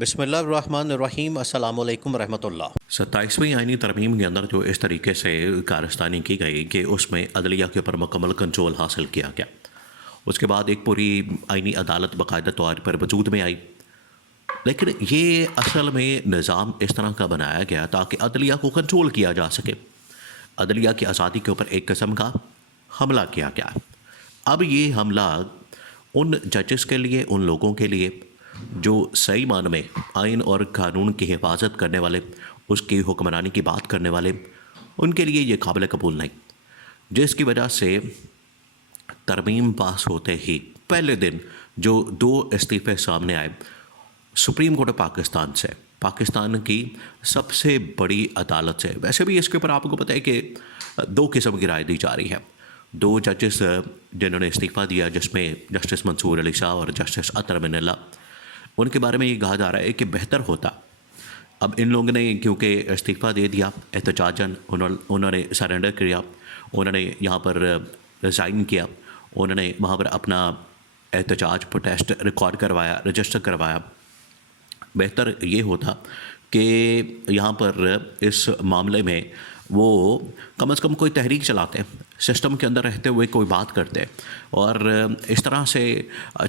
بسم اللہ الرحمن الرحیم، السلام علیکم ورحمۃ اللہ۔ 27ویں آئینی ترمیم کے اندر جو اس طریقے سے کارستانی کی گئی کہ اس میں عدلیہ کے اوپر مکمل کنٹرول حاصل کیا گیا، اس کے بعد ایک پوری آئینی عدالت باقاعدہ طور پر وجود میں آئی، لیکن یہ اصل میں نظام اس طرح کا بنایا گیا تاکہ عدلیہ کو کنٹرول کیا جا سکے۔ عدلیہ کی آزادی کے اوپر ایک قسم کا حملہ کیا گیا۔ اب یہ حملہ ان ججز کے لیے، ان لوگوں کے لیے جو صحیح معنی میں آئین اور قانون کی حفاظت کرنے والے، اس کی حکمرانی کی بات کرنے والے، ان کے لیے یہ قابل قبول نہیں، جس کی وجہ سے ترمیم پاس ہوتے ہی پہلے دن جو 2 استعفے سامنے آئے سپریم کورٹ پاکستان سے، پاکستان کی سب سے بڑی عدالت سے۔ ویسے بھی اس کے اوپر آپ کو پتہ ہے کہ 2 قسم کی رائے دی جا رہی ہے۔ 2 ججز جنہوں نے استعفیٰ دیا، جس میں جسٹس منصور علی شاہ اور جسٹس اطہر من اللہ، ان کے بارے میں یہ کہا جا رہا ہے کہ بہتر ہوتا، اب ان لوگوں نے کیونکہ استعفیٰ دے دیا احتجاجاً، انہوں نے سرنڈر کیا، انہوں نے یہاں پر ریزائن کیا، انہوں نے وہاں پر اپنا احتجاج پروٹیسٹ ریکارڈ کروایا، رجسٹر کروایا۔ بہتر یہ ہوتا کہ یہاں پر اس معاملے میں وہ کم از کم کوئی تحریک چلاتے، سسٹم کے اندر رہتے ہوئے کوئی بات کرتے اور اس طرح سے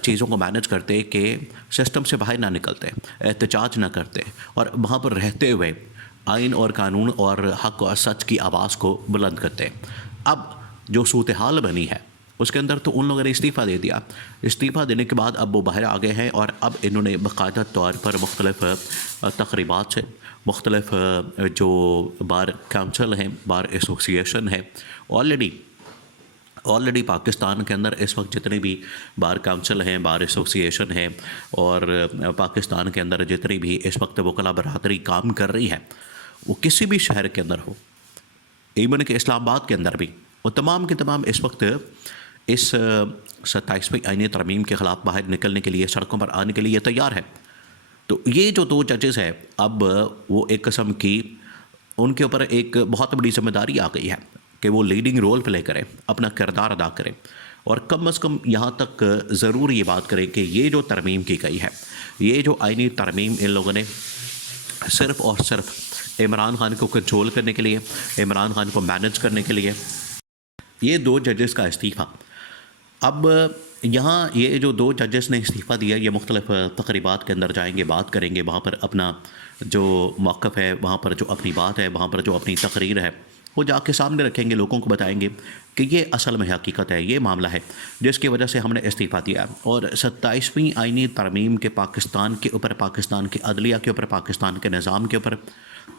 چیزوں کو مینج کرتے کہ سسٹم سے باہر نہ نکلتے، احتجاج نہ کرتے، اور وہاں پر رہتے ہوئے آئین اور قانون اور حق اور سچ کی آواز کو بلند کرتے۔ اب جو صورتحال بنی ہے اس کے اندر تو ان لوگوں نے استعفیٰ دے دیا، استعفیٰ دینے کے بعد اب وہ باہر آ گئے ہیں، اور اب انہوں نے باقاعدہ طور پر مختلف تقریبات سے، مختلف جو بار کونسل ہیں، بار ایسوسیشن ہے، آلریڈی پاکستان کے اندر اس وقت جتنے بھی بار کونسل ہیں، بار ایسوسیشن ہیں، اور پاکستان کے اندر جتنی بھی اس وقت وکلا برادری کام کر رہی ہے، وہ کسی بھی شہر کے اندر ہو، ایون کہ اسلام آباد کے اندر بھی، وہ تمام کے تمام اس وقت اس 27ویں آئینی ترمیم کے خلاف باہر نکلنے کے لیے، سڑکوں پر آنے کے لیے تیار ہے۔ تو یہ جو 2 ججز ہیں، اب وہ ایک قسم کی ان کے اوپر ایک بہت بڑی ذمہ داری آ گئی ہے کہ وہ لیڈنگ رول پلے کریں، اپنا کردار ادا کریں، اور کم از کم یہاں تک ضرور یہ بات کریں کہ یہ جو ترمیم کی گئی ہے، یہ جو آئینی ترمیم ان لوگوں نے صرف اور صرف عمران خان کو کنٹرول کرنے کے لیے، عمران خان کو مینج کرنے کے لیے، یہ 2 ججز کا استعفیٰ، اب یہاں یہ جو 2 ججز نے استعفیٰ دیا، یہ مختلف تقریبات کے اندر جائیں گے، بات کریں گے، وہاں پر اپنا جو موقف ہے، وہاں پر جو اپنی بات ہے، وہاں پر جو اپنی تقریر ہے، وہ جا کے سامنے رکھیں گے، لوگوں کو بتائیں گے کہ یہ اصل میں حقیقت ہے، یہ معاملہ ہے جس کی وجہ سے ہم نے استعفیٰ دیا۔ اور 27ویں آئینی ترمیم کے پاکستان کے اوپر، پاکستان کی عدلیہ کے اوپر، پاکستان کے نظام کے اوپر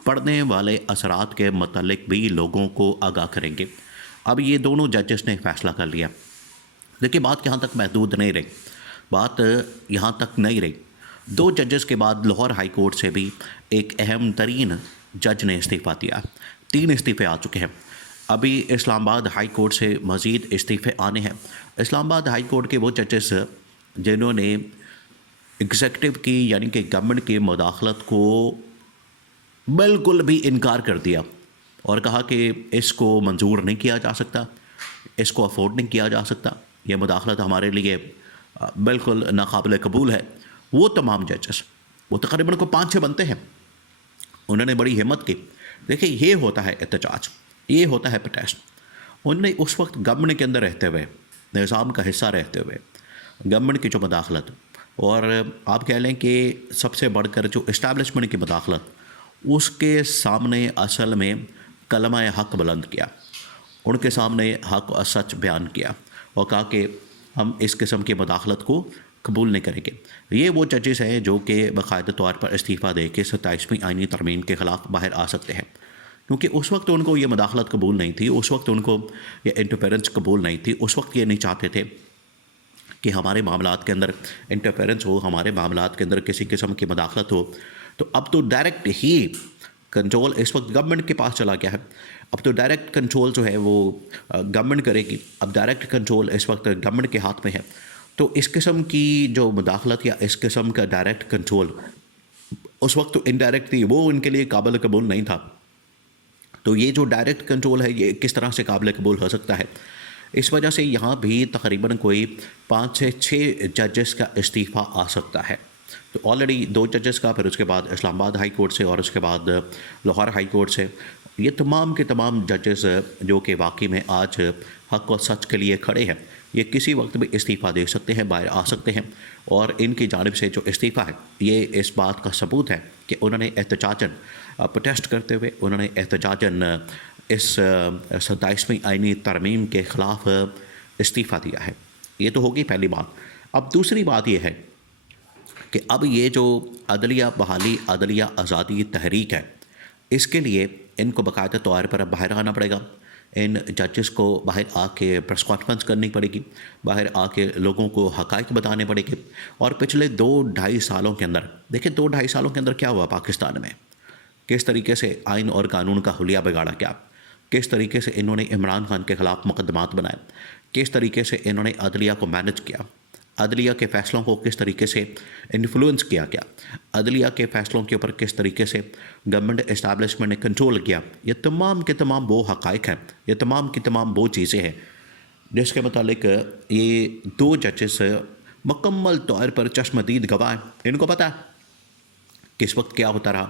پڑنے والے اثرات کے متعلق بھی لوگوں کو آگاہ کریں گے۔ اب یہ دونوں ججز نے فیصلہ کر لیا۔ دیکھیے، بات یہاں تک محدود نہیں رہی، بات یہاں تک نہیں رہی۔ 2 ججز کے بعد لاہور ہائی کورٹ سے بھی ایک اہم ترین جج نے استعفیٰ دیا، 3 استعفے آ چکے ہیں۔ ابھی اسلام آباد ہائی کورٹ سے مزید استعفے آنے ہیں۔ اسلام آباد ہائی کورٹ کے وہ ججز جنہوں نے ایگزیکٹو کی، یعنی کہ گورنمنٹ کی مداخلت کو بالکل بھی انکار کر دیا اور کہا کہ اس کو منظور نہیں کیا جا سکتا، اس کو افورڈ نہیں کیا جا سکتا، یہ مداخلت ہمارے لیے بالکل ناقابل قبول ہے، وہ تمام ججز، وہ تقریباً کو 5-6 بنتے ہیں، انہوں نے بڑی ہمت کی۔ دیکھیں، یہ ہوتا ہے احتجاج، یہ ہوتا ہے پروٹیسٹ۔ انہوں نے اس وقت گورنمنٹ کے اندر رہتے ہوئے، نظام کا حصہ رہتے ہوئے، گورنمنٹ کی جو مداخلت، اور آپ کہہ لیں کہ سب سے بڑھ کر جو اسٹیبلشمنٹ کی مداخلت، اس کے سامنے اصل میں کلمہ حق بلند کیا، ان کے سامنے حق اور سچ بیان کیا، اور کہا کہ ہم اس قسم کی مداخلت کو قبول نہیں کریں گے۔ یہ وہ ججز ہیں جو کہ باقاعدہ طور پر استعفیٰ دے کے 27ویں آئینی ترمیم کے خلاف باہر آ سکتے ہیں، کیونکہ اس وقت ان کو یہ مداخلت قبول نہیں تھی، اس وقت ان کو یہ انٹرفیرنس قبول نہیں تھی، اس وقت یہ نہیں چاہتے تھے کہ ہمارے معاملات کے اندر انٹرفیرنس ہو، ہمارے معاملات کے اندر کسی قسم کی مداخلت ہو۔ تو اب تو ڈائریکٹ ہی کنٹرول اس وقت گورنمنٹ کے پاس چلا گیا ہے، اب تو ڈائریکٹ کنٹرول جو ہے وہ گورنمنٹ کرے گی، اب ڈائریکٹ کنٹرول اس وقت گورنمنٹ کے ہاتھ میں ہے۔ تو اس قسم کی جو مداخلت یا اس قسم کا ڈائریکٹ کنٹرول اس وقت تو انڈائریکٹ تھی، وہ ان کے لیے قابل قبول نہیں تھا۔ تو یہ جو ڈائریکٹ کنٹرول ہے، یہ کس طرح سے قابل قبول ہو سکتا ہے؟ اس وجہ سے یہاں بھی تقریباً کوئی 5 سے 6 ججز کا استعفیٰ آ سکتا ہے۔ تو آلریڈی 2 ججز کا، پھر اس کے بعد اسلام آباد ہائی کورٹ سے اور اس کے بعد لاہور ہائی کورٹ سے، یہ تمام کے تمام ججز جو کہ واقعی میں آج حق و سچ کے لیے کھڑے ہیں، یہ کسی وقت بھی استعفیٰ دے سکتے ہیں، باہر آ سکتے ہیں. اور ان کی جانب سے جو استعفیٰ ہے یہ اس بات کا ثبوت ہے کہ انہوں نے احتجاجاً پروٹیسٹ کرتے ہوئے، انہوں نے احتجاجاً اس 27ویں آئینی ترمیم کے خلاف استعفیٰ دیا ہے. یہ تو ہوگی پہلی بات. اب دوسری بات یہ ہے کہ اب یہ جو عدلیہ بحالی، عدلیہ آزادی تحریک ہے، اس کے لیے ان کو باقاعدہ طور پر اب باہر آنا پڑے گا. ان ججز کو باہر آ کے پریس کانفرنس کرنی پڑے گی، باہر آ کے لوگوں کو حقائق بتانے پڑے گے. اور پچھلے 2-2.5 سالوں کے اندر دیکھیں، 2-2.5 سالوں کے اندر کیا ہوا پاکستان میں، کس طریقے سے آئین اور قانون کا حلیہ بگاڑا گیا، کس طریقے سے انہوں نے عمران خان کے خلاف مقدمات بنائے، کس طریقے سے انہوں نے عدلیہ کو مینج کیا، عدلیہ کے فیصلوں کو کس طریقے سے انفلوئنس کیا گیا، عدلیہ کے فیصلوں کے اوپر کس طریقے سے گورنمنٹ اسٹیبلشمنٹ نے کنٹرول کیا. یہ تمام کے تمام وہ حقائق ہیں، یہ تمام کی تمام وہ چیزیں ہیں جس کے متعلق یہ 2 ججز مکمل طور پر چشمدید گواہ ہیں. ان کو پتہ ہے کس وقت کیا ہوتا رہا،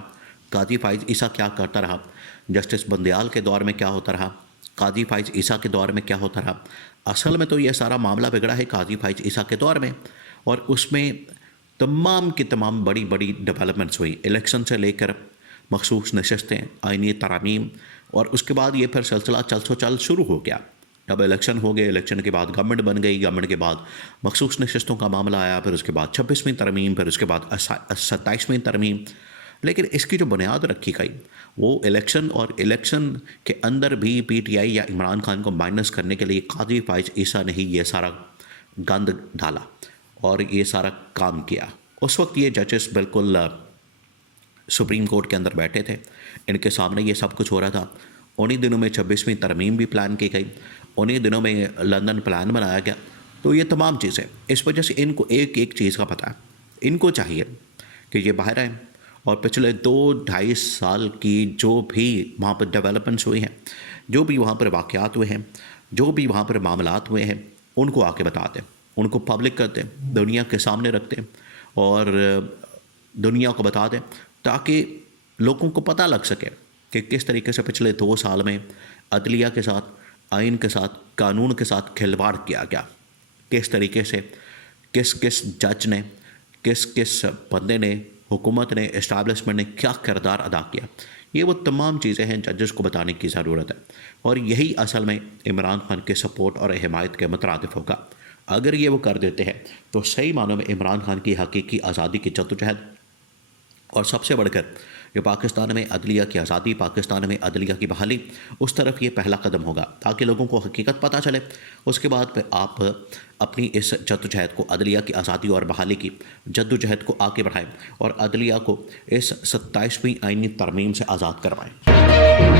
قاضی فائز عیسیٰ کیا کرتا رہا، جسٹس بندیال کے دور میں کیا ہوتا رہا، قاضی فائز عیسیٰ کے دور میں کیا ہوتا رہا. اصل میں تو یہ سارا معاملہ بگڑا ہے قاضی فائز عیسیٰ کے دور میں، اور اس میں تمام کی تمام بڑی بڑی ڈیولپمنٹس ہوئی، الیکشن سے لے کر مخصوص نشستیں، آئینی ترامیم، اور اس کے بعد یہ پھر سلسلہ چل شروع ہو گیا. اب الیکشن ہو گئے، الیکشن کے بعد گورنمنٹ بن گئی، گورنمنٹ کے بعد مخصوص نشستوں کا معاملہ آیا، پھر اس کے بعد 26ویں ترمیم، پھر اس کے بعد 27ویں ترمیم. لیکن اس کی جو بنیاد رکھی گئی وہ الیکشن، اور الیکشن کے اندر بھی پی ٹی آئی یا عمران خان کو مائنس کرنے کے لیے قاضی فائز عیسیٰ نے ہی یہ سارا گند ڈالا اور یہ سارا کام کیا. اس وقت یہ ججز بالکل سپریم کورٹ کے اندر بیٹھے تھے، ان کے سامنے یہ سب کچھ ہو رہا تھا. انہی دنوں میں 26ویں ترمیم بھی پلان کی گئی، انہی دنوں میں لندن پلان بنایا گیا. تو یہ تمام چیزیں، اس وجہ سے ان کو ایک ایک چیز کا پتہ ہے. ان کو چاہیے کہ یہ باہر آئیں اور پچھلے 2-2.5 سال کی جو بھی وہاں پر ڈیولپمنٹس ہوئی ہیں، جو بھی وہاں پر واقعات ہوئے ہیں، جو بھی وہاں پر معاملات ہوئے ہیں، ان کو آ کے بتا دیں، ان کو پبلک کر دیں، دنیا کے سامنے رکھ دیں اور دنیا کو بتا دیں، تاکہ لوگوں کو پتہ لگ سکے کہ کس طریقے سے پچھلے 2 سال میں عدلیہ کے ساتھ، آئین کے ساتھ، قانون کے ساتھ کھلواڑ کیا گیا. کس طریقے سے کس جج نے، کس بندے نے، حکومت نے، اسٹیبلشمنٹ نے کیا کردار ادا کیا. یہ وہ تمام چیزیں ہیں ججز کو بتانے کی ضرورت ہے، اور یہی اصل میں عمران خان کے سپورٹ اور حمایت کے مترادف ہوگا. اگر یہ وہ کر دیتے ہیں تو صحیح معنوں میں عمران خان کی حقیقی آزادی کی جدوجہد، اور سب سے بڑھ کر جو پاکستان میں عدلیہ کی آزادی، پاکستان میں عدلیہ کی بحالی، اس طرف یہ پہلا قدم ہوگا، تاکہ لوگوں کو حقیقت پتہ چلے. اس کے بعد پھر آپ اپنی اس جدوجہد کو، عدلیہ کی آزادی اور بحالی کی جدوجہد کو آگے بڑھائیں اور عدلیہ کو اس 27ویں آئینی ترمیم سے آزاد کروائیں.